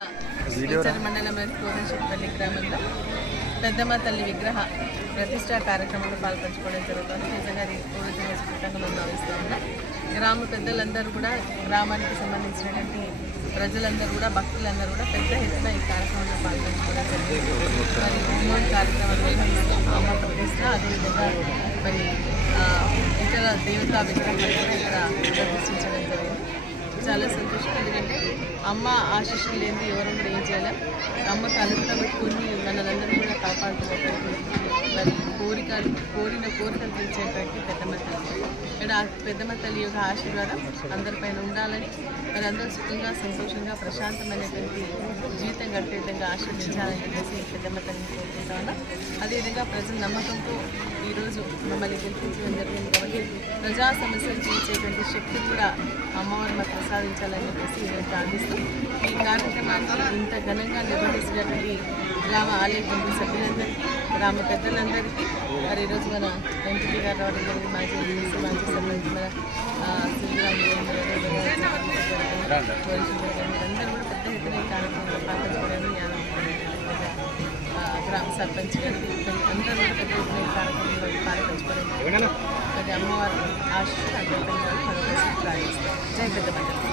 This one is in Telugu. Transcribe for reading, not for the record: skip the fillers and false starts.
మండలంలోని కోదంశెట్టిపల్లి గ్రామంలో పెద్దమ్మ తల్లి విగ్రహ ప్రతిష్టా కార్యక్రమంలో పాల్పంచుకోవడం జరుగుతుంది. నిజంగా అది పూర్వజన్మ స్ఫూర్తంగా భావిస్తూ ఉన్నాం. గ్రామ పెద్దలందరూ కూడా, గ్రామానికి సంబంధించినటువంటి ప్రజలందరూ కూడా, భక్తులందరూ కూడా పెద్ద ఎత్తున ఈ కార్యక్రమంలో పాల్పంచుకోవడం జరిగింది. మరి హోమం కార్యక్రమాలు నిర్వహిస్తూ అమ్మ ప్రతిష్ట, అదేవిధంగా మరి ఇతర దేవతా విగ్రహాలు కూడా ఇక్కడ ప్రతిష్ఠించడం జరిగింది. చాలా సంతోషం. ఎందుకంటే అమ్మ ఆశీస్సులు లేనిది ఎవరు కూడా ఏం చేయాలి. అమ్మకు అనుగ్రహం పెట్టుకుని మనలందరూ కూడా కాపాడుతున్నప్పటికీ మరి కోరిన కోరికలు తీర్చేటువంటి పెద్దమ్మ తల్లి. ఇక్కడ పెద్దమ్మ తల్లి యొక్క ఆశీర్వాదం అందరిపైన ఉండాలని, మరి అందరూ సుఖంగా, సంతోషంగా, ప్రశాంతమైనటువంటి జీవితం గడిపే విధంగా ఆశీర్వదించాలని చెప్పేసి పెద్దమ్మ తల్లిని కోరుకుంటా ఉన్నా. అదేవిధంగా ప్రజల నమ్మకంతో ఈరోజు మమ్మల్ని గెలిపించడం జరిగింది కాబట్టి ప్రజా సమస్యలు తీర్చేటువంటి శక్తి కూడా అమ్మవారు మాకు ప్రసాదించాలని చెప్పేసి నేను ప్రార్థిస్తూ ఈ కార్యక్రమాన్ని ఇంత ఘనంగా నిర్వహిస్తున్నటువంటి గ్రామ ఆలయ కమిటీ సభ్యులందరికీ, గ్రామ పెద్దలందరికీ, మరి ఈరోజు మన ఎంపీ గారు రావడం జరిగింది, మాజీ సర్పంచ్ మన అందరూ కూడా పెద్ద ఎత్తున ఈ కార్యక్రమంలో పాల్గొనడానికి గ్రామ సర్పంచ్ గారికి అందరూ కూడా పెద్ద ఎత్తున ఈ కార్యక్రమంలో పాల్గొనడానికి మరి అమ్మవారి ఆశీస్సులు అందరిపై ప్రార్థిస్తాం. జై పెద్దమ్మ.